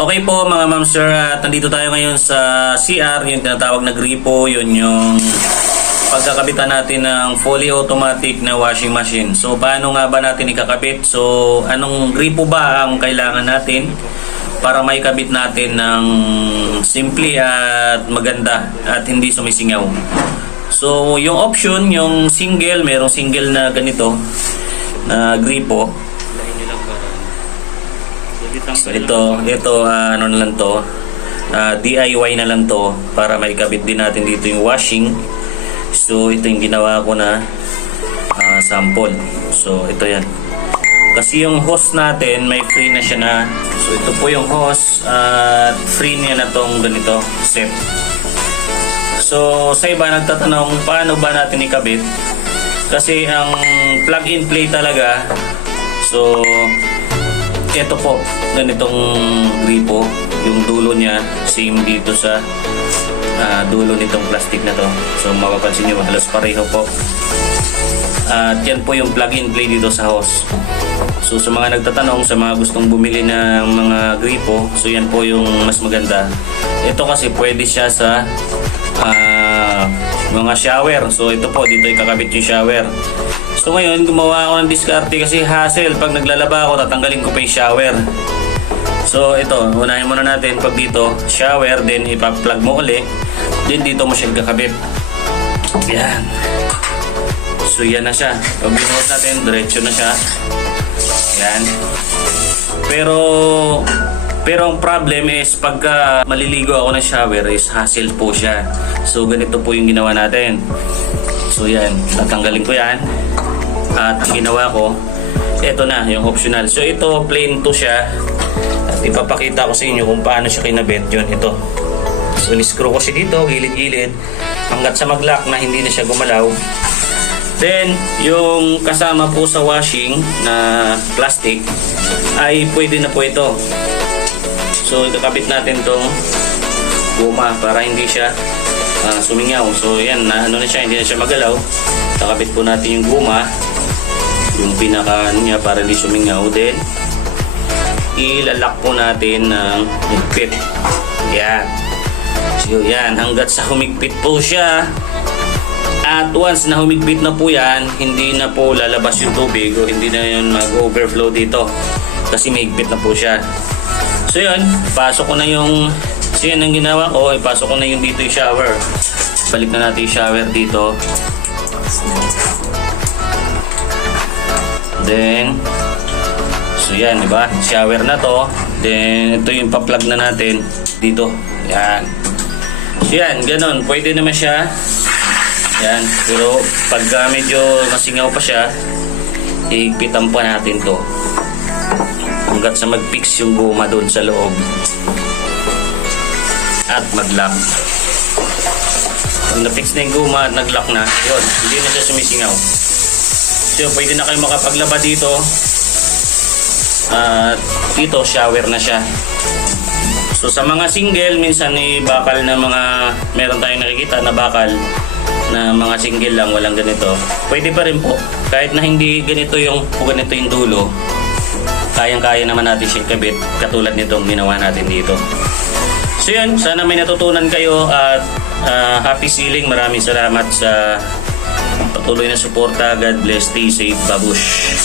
Okay po mga ma'am sir, at nandito tayo ngayon sa CR, yung tinatawag na gripo, yun yung pagkakabitan natin ng fully automatic na washing machine. So paano nga ba natin ikakabit? So anong gripo ba ang kailangan natin para maikabit natin ng simple at maganda at hindi sumisingaw? So yung option, yung single, merong single na ganito na gripo. So ito ano na lang to, DIY na lang to para maikabit din natin dito yung washing. So ito yung ginawa ko na sample. So ito yan. Kasi yung hose natin may free na siya na. So ito po yung hose at free niya na tong ganito set. So sa iba nagtatanong paano ba natin ikabit? Kasi ang plug and play talaga. So ito po, ganitong gripo, yung dulo niya same dito sa dulo nitong plastic na to. So mapapansin nyo halos pareho po. At yan po yung plug and play dito sa hose. So sa mga nagtatanong, sa mga gustong bumili ng mga gripo, so yan po yung mas maganda. Ito kasi pwede siya sa mga shower. So ito po, dito ikakabit yung shower. So ngayon gumawa ako ng diskarte kasi hassle pag naglalaba ako, tatanggalin ko pa yung shower. So ito, unahin muna natin pag dito shower, then ipa-plug mo uli, then dito mo siya kakabit. Yan. So yan na siya. Pag binuhos natin, diretso na siya. Yan. Pero ang problem is pagka maliligo ako ng shower is hassle po siya. So ganito po yung ginawa natin. So yan, tatanggalin ko yan. At ang ginawa ko, ito na yung optional. So ito plain to siya. At ipapakita ko sa inyo kung paano siya kinabit. Yun, ito. So niscrew ko siya dito, gilid-gilid, hanggat sa mag-lock na hindi na siya gumalaw. Then yung kasama po sa washing na plastic ay pwede na po ito. So ikakabit natin tong guma para hindi siya sumingaw. So yan, ano na siya, hindi na siya magalaw. Kakabit po natin yung guma, yung pinaka niya para hindi sumingaw. Then ilalak po natin ng higpit. Yan. So yan, hanggat sa humigpit po siya. At once na humigpit na po yan, hindi na po lalabas yung tubig o hindi na yun mag-overflow dito kasi may higpit na po siya. So yun, pasok ko na yung, so yan ang ginawa ko, ipasok ko na yung dito yung shower. Balik na natin yung shower dito. Then so yan, diba? Shower na to. Then ito yung pa-plug na natin dito. Yan. So yan, ganun. Pwede naman siya. Yan. Pero pagka medyo masingaw pa siya, higpitan pa natin to hanggat sa mag-fix yung guma doon sa loob at mag-lock. Kung na-fix na yung guma at nag-lock na, yun, hindi na siya sumisingaw. So pwede na kayo makapaglaba dito. Dito shower na siya. So sa mga single, minsan bakal na mga, meron tayong nakikita na bakal na mga single lang, walang ganito, pwede pa rin po. Kahit na hindi ganito yung dulo, kayang-kaya naman natin siya ikabit katulad nitong ginawa natin dito. So yun, sana may natutunan kayo at happy sealing. Maraming salamat sa patuloy na suporta. God bless, stay safe, babush.